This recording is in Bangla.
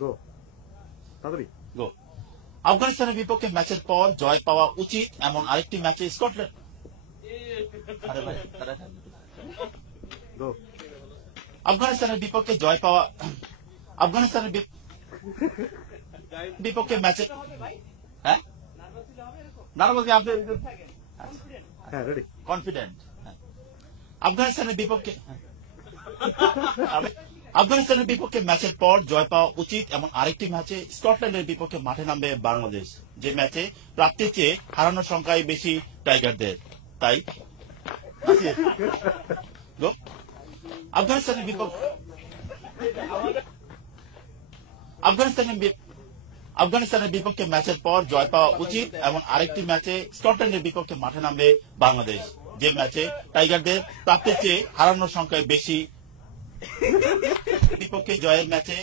গো তাড়াতাড়ি গো। আফগানিস্তানের বিপক্ষে ম্যাচের পর জয় পাওয়া উচিত এমন আরেকটি ম্যাচে স্কটল্যান্ড। আরে ভাই, গো আফগানিস্তানের বিপক্ষে জয় পাওয়া আফগানিস্তানের বিপক্ষে ম্যাচে হ্যাঁ নারাবাজি আপনি হ্যাঁ রেডি কনফিডেন্ট। আফগানিস্তানের বিপক্ষে আফগানিস্তানের বিপক্ষে ম্যাচের পর জয় পাওয়া উচিত এমন আরেকটি ম্যাচে স্কটল্যান্ডের বিপক্ষে মাঠে নামবে বাংলাদেশ, যে ম্যাচে প্রাপ্তির চেয়ে হারানোর সংখ্যাই বেশি টাইগারদের। তাই গো। আফগানিস্তানের বিপক্ষে আফগানিস্তানের বিপক্ষে ম্যাচের পর জয় পাওয়া উচিত এমন আরেকটি ম্যাচে স্কটল্যান্ডের বিপক্ষে মাঠে নামবে বাংলাদেশ, যে ম্যাচে টাইগারদের প্রাপ্তির চেয়ে হারানোর সংখ্যায় বেশি। বিপক্ষে জয়ের ম্যাচে